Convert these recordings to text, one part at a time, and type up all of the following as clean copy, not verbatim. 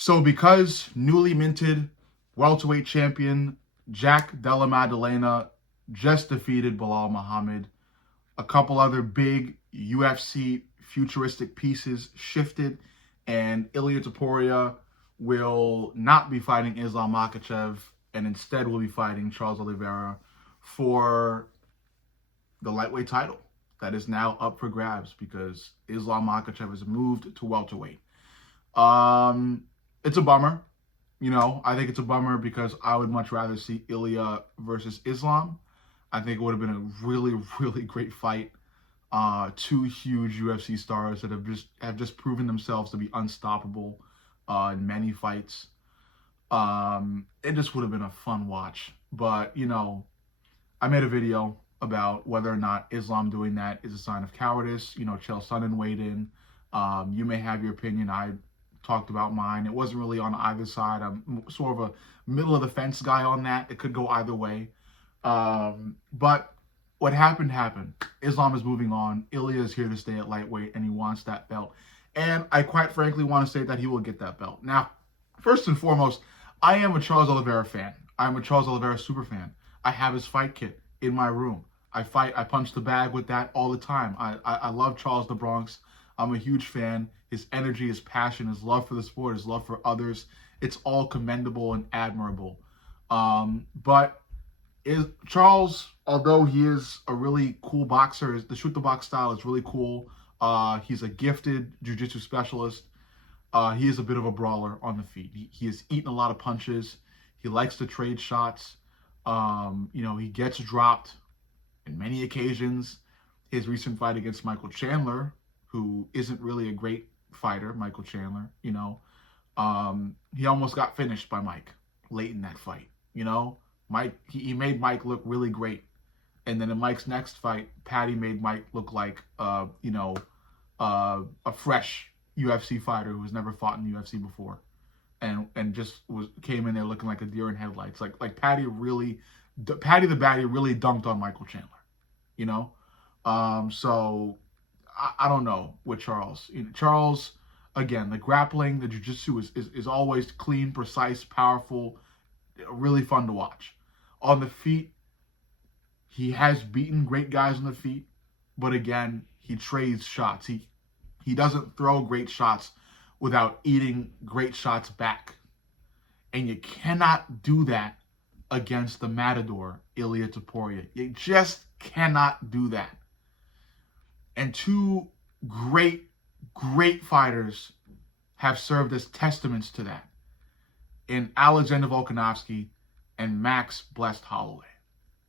So because newly minted welterweight champion Jack Della Maddalena just defeated Bilal Muhammad, a couple other big UFC futuristic pieces shifted, and Ilia Topuria will not be fighting Islam Makhachev and instead will be fighting Charles Oliveira for the lightweight title that is now up for grabs because Islam Makhachev has moved to welterweight. It's a bummer. I think it's a bummer because I would much rather see Ilia versus Islam. I think it would have been a really, really great fight. Two huge UFC stars that have just proven themselves to be unstoppable in many fights. It just would have been a fun watch. But, I made a video about whether or not Islam doing that is a sign of cowardice. Chael Sonnen weighed in. You may have your opinion. I talked about mine. It wasn't really on either side. I'm sort of a middle of the fence guy on that. It could go either way. But what happened. Islam is moving on. Ilia is here to stay at lightweight, and he wants that belt. And I quite frankly want to say that he will get that belt. Now, first and foremost, I am a Charles Oliveira fan. I'm a Charles Oliveira super fan. I have his fight kit in my room. I punch the bag with that all the time. I love Charles the Bronx. I'm a huge fan. His energy, his passion, his love for the sport, his love for others, it's all commendable and admirable. But Charles, although he is a really cool boxer, the shoot the box style is really cool. He's a gifted jiu-jitsu specialist. He is a bit of a brawler on the feet. He has eaten a lot of punches. He likes to trade shots. He gets dropped in many occasions. His recent fight against Michael Chandler, who isn't really a great fighter, Michael Chandler, he almost got finished by Mike late in that fight. Mike, he made Mike look really great. And then in Mike's next fight, Patty made Mike look like, a fresh UFC fighter who has never fought in the UFC before. And just came in there looking like a deer in headlights. Like Patty the Baddie really dunked on Michael Chandler, So I don't know with Charles. Charles, again, the grappling, the jiu-jitsu is always clean, precise, powerful, really fun to watch. On the feet, he has beaten great guys on the feet, but again, he trades shots. He doesn't throw great shots without eating great shots back. And you cannot do that against the Matador, Ilia Topuria. You just cannot do that. And two great, great fighters have served as testaments to that in Alexander Volkanovski and Max Blessed Holloway.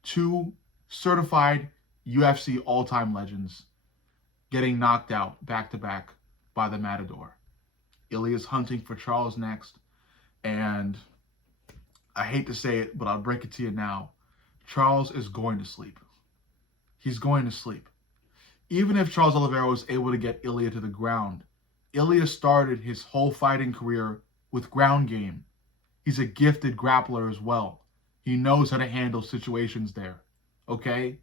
Two certified UFC all-time legends getting knocked out back-to-back by the Matador. Ilia's hunting for Charles next, and I hate to say it, but I'll break it to you now. Charles is going to sleep. He's going to sleep. Even if Charles Oliveira was able to get Ilia to the ground, Ilia started his whole fighting career with ground game. He's a gifted grappler as well. He knows how to handle situations there. Okay?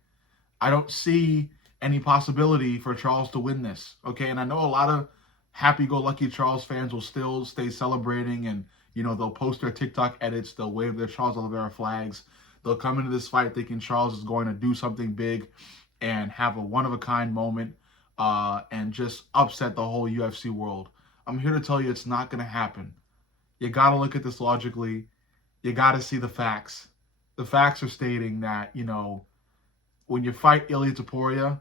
I don't see any possibility for Charles to win this. Okay? And I know a lot of happy-go-lucky Charles fans will still stay celebrating, and they'll post their TikTok edits, they'll wave their Charles Oliveira flags, they'll come into this fight thinking Charles is going to do something big and have a one-of-a-kind moment and just upset the whole UFC world. I'm here to tell you it's not going to happen. You got to look at this logically. You got to see the facts. The facts are stating that, when you fight Ilia Topuria,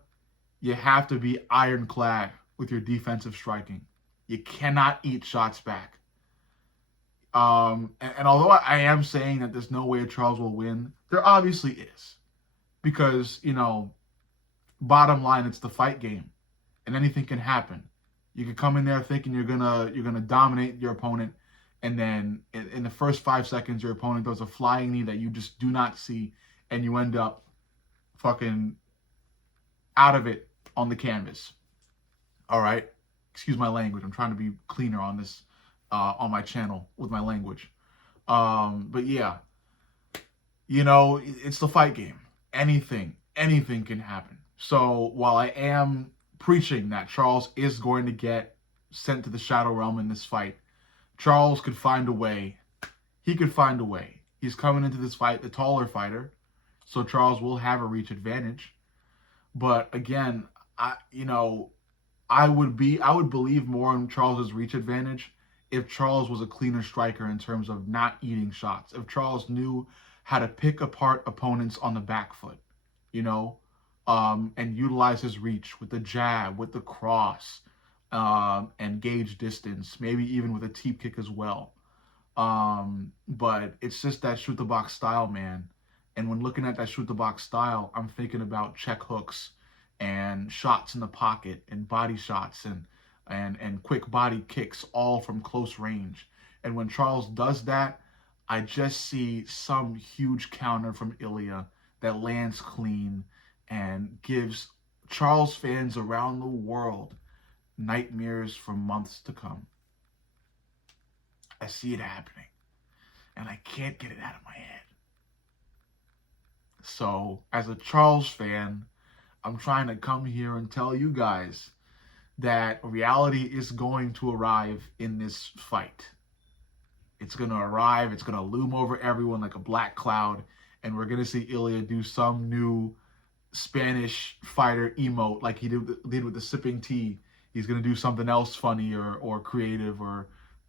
you have to be ironclad with your defensive striking. You cannot eat shots back. And although I am saying that there's no way Charles will win, there obviously is. Because, bottom line, it's the fight game. And anything can happen. You can come in there thinking you're gonna dominate your opponent, and then in the first 5 seconds, your opponent does a flying knee that you just do not see, and you end up fucking out of it on the canvas. All right? Excuse my language. I'm trying to be cleaner on this, on my channel with my language. But yeah, it's the fight game. Anything can happen. So while I am preaching that Charles is going to get sent to the Shadow Realm in this fight, Charles could find a way. He could find a way. He's coming into this fight, the taller fighter, so Charles will have a reach advantage. But again, I would believe more in Charles's reach advantage if Charles was a cleaner striker in terms of not eating shots. If Charles knew how to pick apart opponents on the back foot, you know, and utilize his reach with the jab, with the cross, and gauge distance, maybe even with a teep kick as well. But it's just that shoot the box style, man. And when looking at that shoot the box style, I'm thinking about check hooks and shots in the pocket and body shots and quick body kicks all from close range. And when Charles does that, I just see some huge counter from Ilia that lands clean and gives Charles fans around the world nightmares for months to come. I see it happening, and I can't get it out of my head. So, as a Charles fan, I'm trying to come here and tell you guys that reality is going to arrive in this fight. It's going to arrive, it's going to loom over everyone like a black cloud, and we're going to see Ilia do some new Spanish fighter emote like he did with the sipping tea. He's going to do something else funny or creative or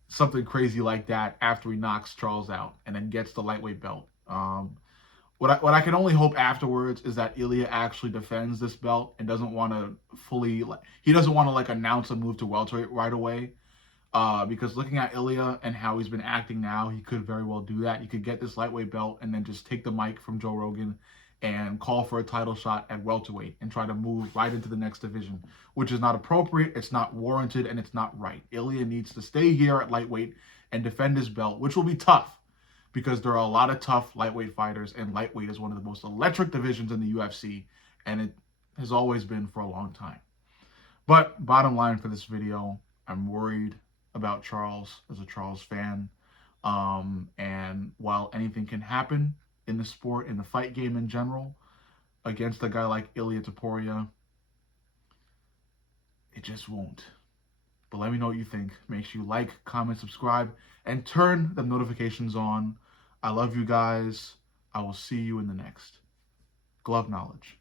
something crazy like that after he knocks Charles out and then gets the lightweight belt. What I can only hope afterwards is that Ilia actually defends this belt and doesn't want to announce a move to welterweight right away. Because looking at Ilia and how he's been acting now, he could very well do that. He could get this lightweight belt and then just take the mic from Joe Rogan and call for a title shot at welterweight and try to move right into the next division, which is not appropriate, it's not warranted, and it's not right. Ilia needs to stay here at lightweight and defend his belt, which will be tough because there are a lot of tough lightweight fighters, and lightweight is one of the most electric divisions in the UFC, and it has always been for a long time. But bottom line for this video, I'm worried about Charles as a Charles fan. And while anything can happen in the sport, in the fight game in general, against a guy like Ilia Topuria, it just won't. But let me know what you think. Make sure you like, comment, subscribe, and turn the notifications on. I love you guys. I will see you in the next. Glove knowledge.